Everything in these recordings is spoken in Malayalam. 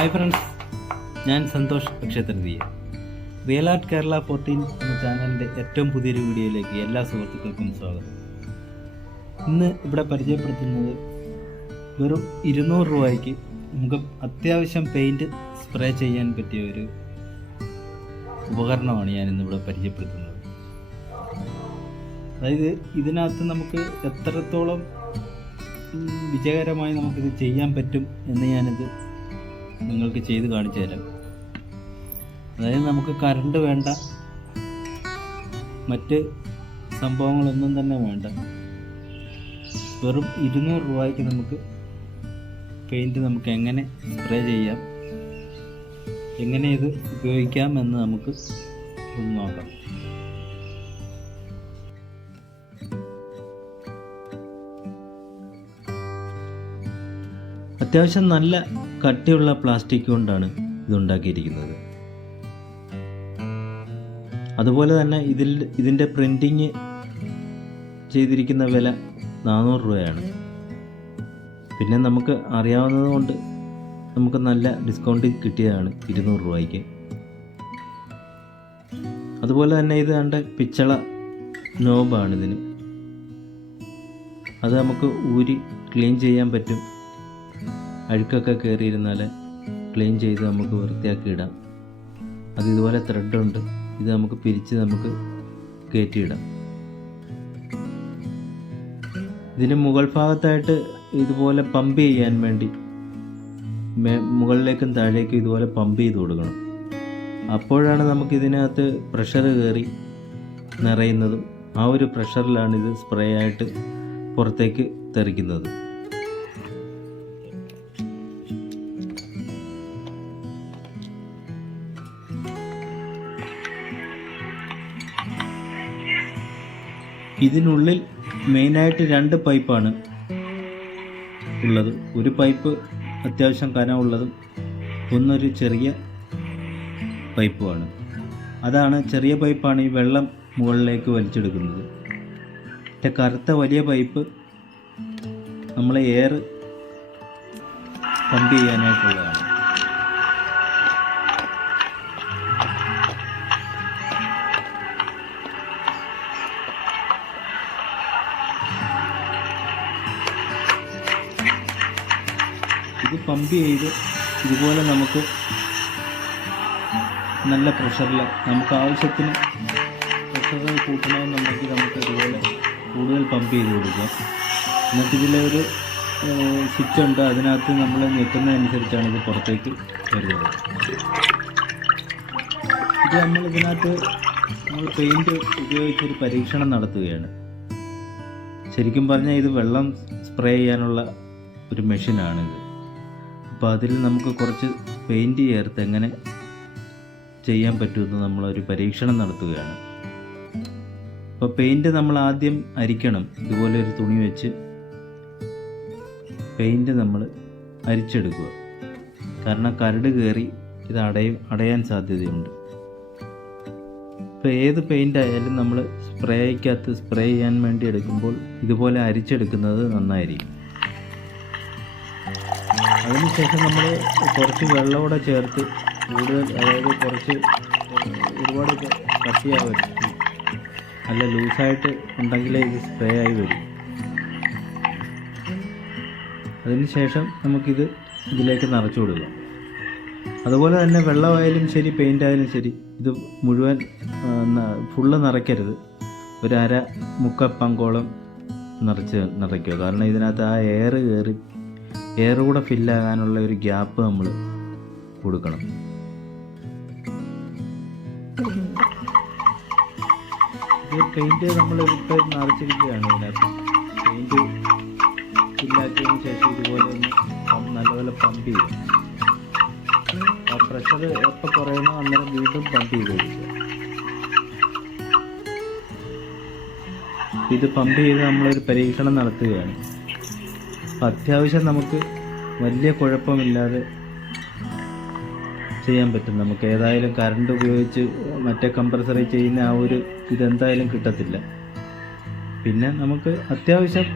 ഹായ് ഫ്രണ്ട്സ്, ഞാൻ സന്തോഷ് അക്ഷയതൃതീയ. റിയൽ ആർട്ട് കേരള 14 എന്ന ചാനലിൻ്റെ ഏറ്റവും പുതിയൊരു വീഡിയോയിലേക്ക് എല്ലാ സുഹൃത്തുക്കൾക്കും സ്വാഗതം. ഇന്ന് ഇവിടെ പരിചയപ്പെടുത്തുന്നത് വെറും 200 രൂപയ്ക്ക് നമുക്ക് അത്യാവശ്യം പെയിൻറ്റ് സ്പ്രേ ചെയ്യാൻ പറ്റിയ ഒരു ഉപകരണമാണ് ഞാൻ ഇന്നിവിടെ പരിചയപ്പെടുത്തുന്നത്. അതായത് ഇതിനകത്ത് നമുക്ക് എത്രത്തോളം വിജയകരമായി നമുക്കിത് ചെയ്യാൻ പറ്റും എന്ന് ഞാനിത് നിങ്ങൾക്ക് ചെയ്ത് കാണിച്ചു തരാം. അതായത് നമുക്ക് കറണ്ട് വേണ്ട, മറ്റ് സംഭവങ്ങളൊന്നും തന്നെ വേണ്ട. വെറും 200 രൂപയ്ക്ക് നമുക്ക് പെയിൻറ്റ് നമുക്ക് എങ്ങനെ സ്പ്രേ ചെയ്യാം, എങ്ങനെ ഇത് ഉപയോഗിക്കാം എന്ന് നമുക്ക് ഒന്ന് നോക്കാം. അത്യാവശ്യം നല്ല കട്ടിയുള്ള പ്ലാസ്റ്റിക് കൊണ്ടാണ് ഇതുണ്ടാക്കിയിരിക്കുന്നത്. അതുപോലെ തന്നെ ഇതിൻ്റെ പ്രിൻറ്റിങ് ചെയ്തിരിക്കുന്ന വില 400 രൂപയാണ്. പിന്നെ നമുക്ക് അറിയാവുന്നത് കൊണ്ട് നമുക്ക് നല്ല ഡിസ്കൗണ്ട് കിട്ടിയതാണ് 200 രൂപയ്ക്ക്. അതുപോലെ തന്നെ ഇത് കണ്ട പിച്ചള നോബാണ് ഇതിന്. അത് നമുക്ക് ഊരി ക്ലീൻ ചെയ്യാൻ പറ്റും. അഴുക്കൊക്കെ കയറിയിരുന്നാൽ ക്ലീൻ ചെയ്ത് നമുക്ക് വൃത്തിയാക്കി ഇടാം. അത് ഇതുപോലെ ത്രെഡുണ്ട്, ഇത് നമുക്ക് പിരിച്ച് നമുക്ക് കയറ്റിയിടാം. ഇതിന് മുകൾ ഭാഗത്തായിട്ട് ഇതുപോലെ പമ്പ് ചെയ്യാൻ വേണ്ടി മുകളിലേക്കും താഴേക്കും ഇതുപോലെ പമ്പ് ചെയ്ത് കൊടുക്കണം. അപ്പോഴാണ് നമുക്ക് ഇതിനകത്ത് പ്രഷർ കയറി നിറയുന്നതും ആ ഒരു പ്രഷറിലാണ് ഇത് സ്പ്രേ ആയിട്ട് പുറത്തേക്ക് തെറിക്കുന്നത്. ഇതിനുള്ളിൽ മെയിനായിട്ട് 2 പൈപ്പാണ് ഉള്ളത്. ഒരു പൈപ്പ് അത്യാവശ്യം കനമുള്ളതും ഒന്നൊരു ചെറിയ പൈപ്പുമാണ്. അതാണ് ചെറിയ പൈപ്പാണ് ഈ വെള്ളം മുകളിലേക്ക് വലിച്ചെടുക്കുന്നത്. മറ്റേ കറുത്ത വലിയ പൈപ്പ് നമ്മൾ എയർ പമ്പ് ചെയ്യാനായിട്ടുള്ളതാണ്. ഇത് പമ്പ് ചെയ്ത് ഇതുപോലെ നമുക്ക് നല്ല പ്രഷറിൽ നമുക്ക് ആവശ്യത്തിന് പ്രഷർ കൂട്ടണമെന്നുണ്ടെങ്കിൽ നമുക്ക് ഇതുപോലെ കൂടുതൽ പമ്പ് ചെയ്ത് കൊടുക്കാം. എന്നിട്ട് ഇതിലൊരു സ്വിച്ച് ഉണ്ട്, അതിനകത്ത് നമ്മൾ ഞെക്കുന്നതനുസരിച്ചാണ് ഇത് പുറത്തേക്ക് വരുന്നത്. ഇത് നമ്മൾ പെയിൻറ്റ് ഉപയോഗിച്ചൊരു പരീക്ഷണം നടത്തുകയാണ്. ശരിക്കും പറഞ്ഞാൽ ഇത് വെള്ളം സ്പ്രേ ചെയ്യാനുള്ള ഒരു മെഷീനാണിത്. അപ്പോൾ അതിൽ നമുക്ക് കുറച്ച് പെയിൻറ്റ് ചേർത്ത് എങ്ങനെ ചെയ്യാൻ പറ്റുമെന്ന് നമ്മളൊരു പരീക്ഷണം നടത്തുകയാണ്. അപ്പോൾ പെയിൻറ്റ് നമ്മൾ ആദ്യം അരിക്കണം. ഇതുപോലെ ഒരു തുണി വെച്ച് പെയിൻറ്റ് നമ്മൾ അരിച്ചെടുക്കുക. കാരണം കരട് കയറി ഇത് അടയാൻ സാധ്യതയുണ്ട്. ഇപ്പോൾ ഏത് പെയിൻ്റ് ആയാലും നമ്മൾ സ്പ്രേയ്ക്കകത്ത് സ്പ്രേ ചെയ്യാൻ വേണ്ടി എടുക്കുമ്പോൾ ഇതുപോലെ അരിച്ചെടുക്കുന്നത് നന്നായിരിക്കും. അതിനുശേഷം നമ്മൾ കുറച്ച് വെള്ളമൂടെ ചേർത്ത് കൂടുതൽ, അതായത് കുറച്ച് ഒരുപാട് കട്ടിയാവരുത്, നല്ല ലൂസായിട്ട് ഉണ്ടെങ്കിലേ ഇത് സ്പ്രേ ആയി വരും. അതിനുശേഷം നമുക്കിത് ഇതിലേക്ക് നിറച്ചു കൊടുക്കാം. അതുപോലെ തന്നെ വെള്ളമായാലും ശരി പെയിൻ്റ് ആയാലും ശരി ഇത് മുഴുവൻ ഫുള്ള് നിറയ്ക്കരുത്. ഒരു മുക്കാൽ പങ്കോളം നിറയ്ക്കുക. കാരണം ഇതിനകത്ത് ആ എയർ കൂടെ ഫില്ലാകാനുള്ള ഒരു ഗ്യാപ്പ് നമ്മൾ കൊടുക്കണം. ഇത് പെയിൻറ്റ് നമ്മൾ ഇപ്പോൾ നിറച്ചിരിക്കുകയാണ്. ഇതിനകത്ത് പെയിൻറ്റ് ഫില്ലാക്കിയതിന് ശേഷം ഇതുപോലെ ഒന്ന് നല്ലപോലെ പമ്പ് ചെയ്യും. ആ പ്രഷർ എപ്പോൾ കുറയുന്നോ അന്നേരം വീണ്ടും പമ്പ് ചെയ്ത് കൊടുക്കുക. ഇത് പമ്പ് ചെയ്ത് നമ്മളൊരു പരീക്ഷണം നടത്തുകയാണ്. അത്യാവശ്യം നമുക്ക് വലിയ കുഴപ്പമില്ലാതെ ചെയ്യാൻ പറ്റും. നമുക്ക് ഏതായാലും കറണ്ട് ഉപയോഗിച്ച് മറ്റേ കംപ്രസറിൽ ചെയ്യുന്ന ആ ഒരു ഇതെന്തായാലും കിട്ടത്തില്ല. പിന്നെ നമുക്ക് അത്യാവശ്യം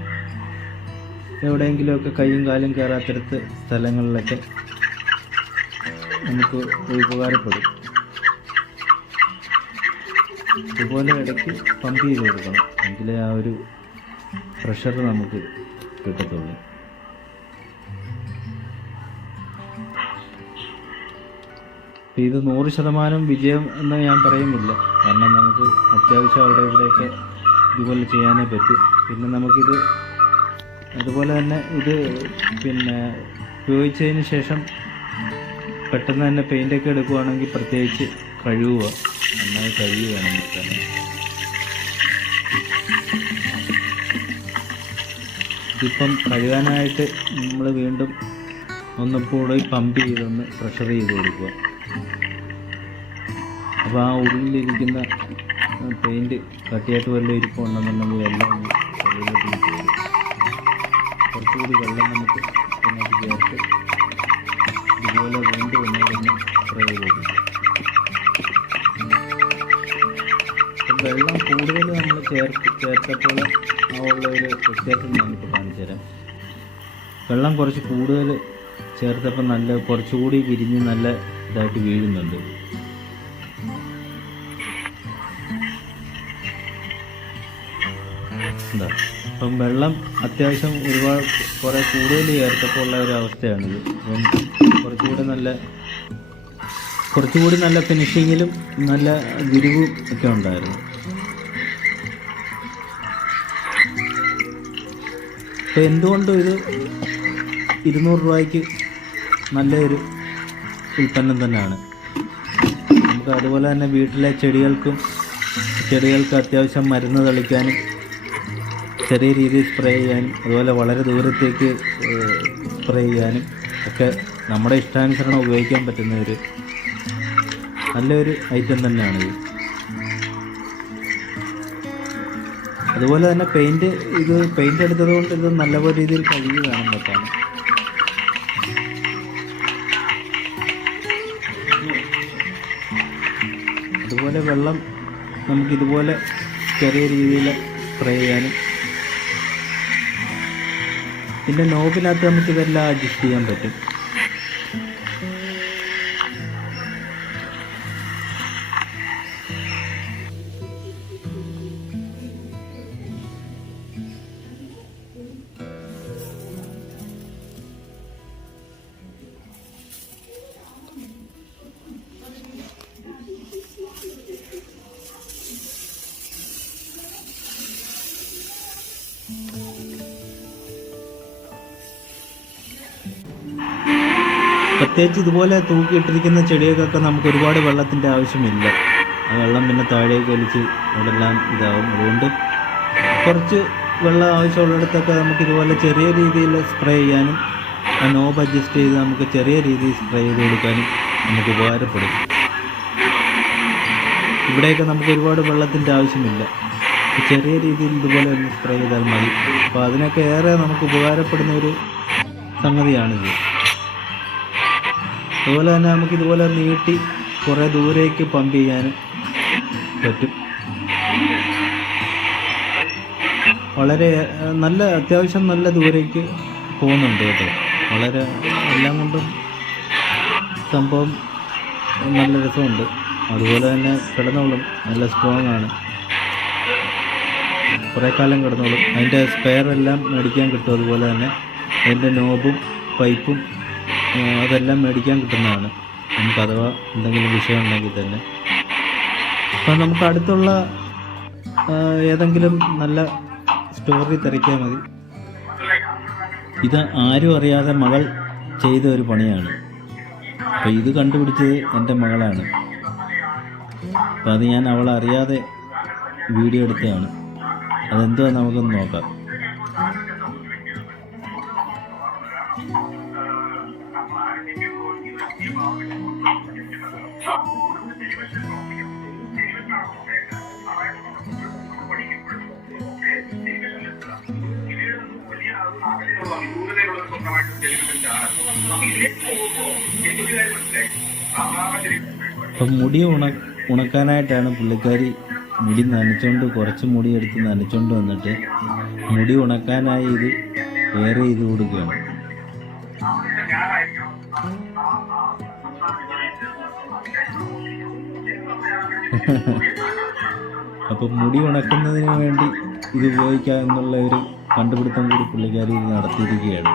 എവിടെയെങ്കിലുമൊക്കെ കൈയും കാലും കയറാത്തടുത്ത് സ്ഥലങ്ങളിലൊക്കെ നമുക്ക് ഉപകാരപ്പെടും. ഇതുപോലെ ഇടയ്ക്ക് പമ്പ് ചെയ്ത് കൊടുക്കണം, എങ്കിലേ ആ ഒരു പ്രഷർ നമുക്ക് കിട്ടത്തുള്ളൂ. ഇത് 100% വിജയം എന്ന് ഞാൻ പറയുന്നില്ല, കാരണം നമുക്ക് അത്യാവശ്യം അവിടെ ഇവിടെയൊക്കെ ഇതുപോലെ ചെയ്യാനേ പറ്റും. പിന്നെ നമുക്കിത് അതുപോലെ തന്നെ ഇത് ഉപയോഗിച്ചതിന് ശേഷം പെട്ടെന്ന് തന്നെ പെയിൻ്റൊക്കെ എടുക്കുകയാണെങ്കിൽ പ്രത്യേകിച്ച് കഴുകുക, നന്നായി കഴുകുകയാണ് വെക്കാൻ. ഇതിപ്പം കഴുകാനായിട്ട് നമ്മൾ വീണ്ടും ഒന്നുകൂടെ പമ്പ് ചെയ്തൊന്ന് പ്രഷർ ചെയ്ത് കൊടുക്കുക. അപ്പോൾ ആ ഉള്ളിലിരിക്കുന്ന പെയിൻറ്റ് കട്ടിയായിട്ട് വല്ലതും ഇരിപ്പുണ്ടെന്നുണ്ടെങ്കിൽ എല്ലാം വെള്ളത്തിൽ പോകും. കുറച്ചുകൂടി വെള്ളം നമുക്ക് അതിനകത്ത് ചേർത്ത് ഇതുപോലെ വീണ്ടും ഒന്നുകൂടി സ്പ്രേ ചെയ്ത് കൊടുക്കുക. അപ്പം വെള്ളം കൂടുതൽ നമ്മൾ ചേർത്തപ്പോൾ ആ ഉള്ള ഒരു വ്യത്യാസം ഞാനിപ്പോൾ കാണിച്ചു തരാം. വെള്ളം കുറച്ച് കൂടുതൽ ചേർത്തപ്പോൾ കുറച്ചുകൂടി വിരിഞ്ഞ് നല്ല ഇതായിട്ട് വീഴുന്നുണ്ട്. എന്താ അപ്പം വെള്ളം അത്യാവശ്യം കുറേ കൂടുതൽ ചേർത്തപ്പോൾ ഉള്ള ഒരു അവസ്ഥയാണിത്. അപ്പം കുറച്ചുകൂടി നല്ല ഫിനിഷിങ്ങിലും നല്ല വിരിവും ഒക്കെ ഉണ്ടായിരുന്നു. അപ്പോൾ എന്തുകൊണ്ടും ഇത് 200 രൂപയ്ക്ക് നല്ലൊരു ഉൽപ്പന്നം തന്നെയാണ്. നമുക്ക് അതുപോലെ തന്നെ വീട്ടിലെ ചെടികൾക്ക് അത്യാവശ്യം മരുന്ന് തളിക്കാനും ചെറിയ രീതിയിൽ സ്പ്രേ ചെയ്യാനും അതുപോലെ വളരെ ദൂരത്തേക്ക് സ്പ്രേ ചെയ്യാനും ഒക്കെ നമ്മുടെ ഇഷ്ടാനുസരണം ഉപയോഗിക്കാൻ പറ്റുന്ന ഒരു നല്ലൊരു ഐറ്റം തന്നെയാണിത്. അതുപോലെ തന്നെ പെയിൻറ്റ് എടുത്തത് കൊണ്ട് ഇത് നല്ല രീതിയിൽ കഴുകി വേണം വെക്കാൻ. അതുപോലെ വെള്ളം നമുക്കിതുപോലെ ചെറിയ രീതിയിൽ സ്പ്രേ ചെയ്യാനും പിന്നെ നോബിനകത്ത് നമുക്കിതെല്ലാം അഡ്ജസ്റ്റ് ചെയ്യാൻ പറ്റും. പ്രത്യേകിച്ച് ഇതുപോലെ തൂക്കിയിട്ടിരിക്കുന്ന ചെടികൾക്കൊക്കെ നമുക്ക് ഒരുപാട് വെള്ളത്തിൻ്റെ ആവശ്യമില്ല. ആ വെള്ളം പിന്നെ താഴേക്ക് വലിച്ച് അവിടെല്ലാം ഇതാവും. അതുകൊണ്ട് കുറച്ച് വെള്ളം ആവശ്യമുള്ളിടത്തൊക്കെ നമുക്ക് ഇതുപോലെ ചെറിയ രീതിയിൽ സ്പ്രേ ചെയ്യാനും ആ നോബ് അഡ്ജസ്റ്റ് ചെയ്ത് നമുക്ക് ചെറിയ രീതിയിൽ സ്പ്രേ ചെയ്ത് കൊടുക്കാനും നമുക്ക് ഉപകാരപ്പെടും. ഇവിടെയൊക്കെ നമുക്ക് ഒരുപാട് വെള്ളത്തിൻ്റെ ആവശ്യമില്ല, ചെറിയ രീതിയിൽ ഇതുപോലെ ഒന്ന് സ്പ്രേ ചെയ്താൽ മതി. അപ്പോൾ അതിനൊക്കെ ഏറെ നമുക്ക് ഉപകാരപ്പെടുന്ന ഒരു സംഗതിയാണിത്. അതുപോലെ തന്നെ നമുക്കിതുപോലെ നീട്ടി കുറേ ദൂരേക്ക് പമ്പ് ചെയ്യാനും പറ്റും. വളരെ അത്യാവശ്യം നല്ല ദൂരേക്ക് പോകുന്നുണ്ട് കേട്ടോ. വളരെ എല്ലാം കൊണ്ടും സംഭവം നല്ല രസമുണ്ട്. അതുപോലെ തന്നെ കിടന്നോളും, നല്ല സ്ട്രോങ് ആണ്, കുറേ കാലം കിടന്നോളും. അതിൻ്റെ സ്പെയർ എല്ലാം മേടിക്കാൻ കിട്ടും. അതുപോലെ തന്നെ അതിൻ്റെ നോബും പൈപ്പും അതെല്ലാം മേടിക്കാൻ കിട്ടുന്നതാണ് നമുക്ക്, അഥവാ എന്തെങ്കിലും വിഷയം ഉണ്ടെങ്കിൽ തന്നെ. അപ്പം നമുക്ക് അടുത്തുള്ള ഏതെങ്കിലും നല്ല സ്റ്റോറിൽ തിരക്കിയാൽ മതി. ഇത് ആരും അറിയാതെ മകൾ ചെയ്ത ഒരു പണിയാണ്. അപ്പോൾ ഇത് കണ്ടുപിടിച്ചത് എൻ്റെ മകളാണ്. അപ്പോൾ അത് ഞാൻ അവളറിയാതെ വീഡിയോ എടുത്തതാണ്. അതെന്തുവാ നമുക്കൊന്ന് നോക്കാം. അപ്പം മുടി ഉണക്കാനായിട്ടാണ് പുള്ളിക്കാരി മുടി നനച്ചുകൊണ്ട് കുറച്ച് മുടി എടുത്ത് നനച്ചുകൊണ്ട് വന്നിട്ട് മുടി ഉണക്കാനായി ഇത് എയർ ചെയ്ത് കൊടുക്കുകയാണ്. അപ്പം മുടി ഉണക്കുന്നതിന് വേണ്ടി ഇത് ഉപയോഗിക്കാം എന്നുള്ള ഒരു കണ്ടുപിടുത്തം കൂടി പുള്ളിക്കാരി ഇത് നടത്തിയിരിക്കുകയാണ്.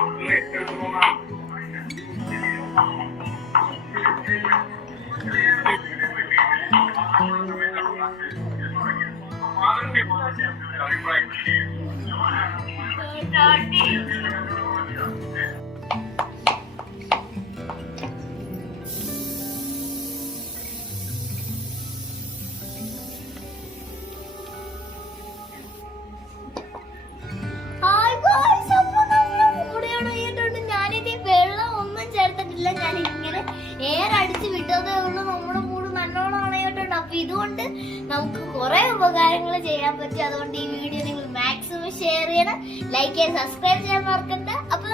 ഞാനിങ്ങനെ എയർ അടിച്ച് വിട്ടതേ ഉള്ളൂ. നമ്മുടെ മൂട് നല്ലോണം അണയോട്ടുണ്ട്. അപ്പൊ ഇതുകൊണ്ട് നമുക്ക് കുറെ ഉപകാരങ്ങൾ ചെയ്യാൻ പറ്റും. അതുകൊണ്ട് ഈ വീഡിയോ നിങ്ങൾ മാക്സിമം ഷെയർ ചെയ്യണം, ലൈക്ക് ചെയ്യാൻ, സബ്സ്ക്രൈബ് ചെയ്യാൻ മറക്കണ്ട. അപ്പൊ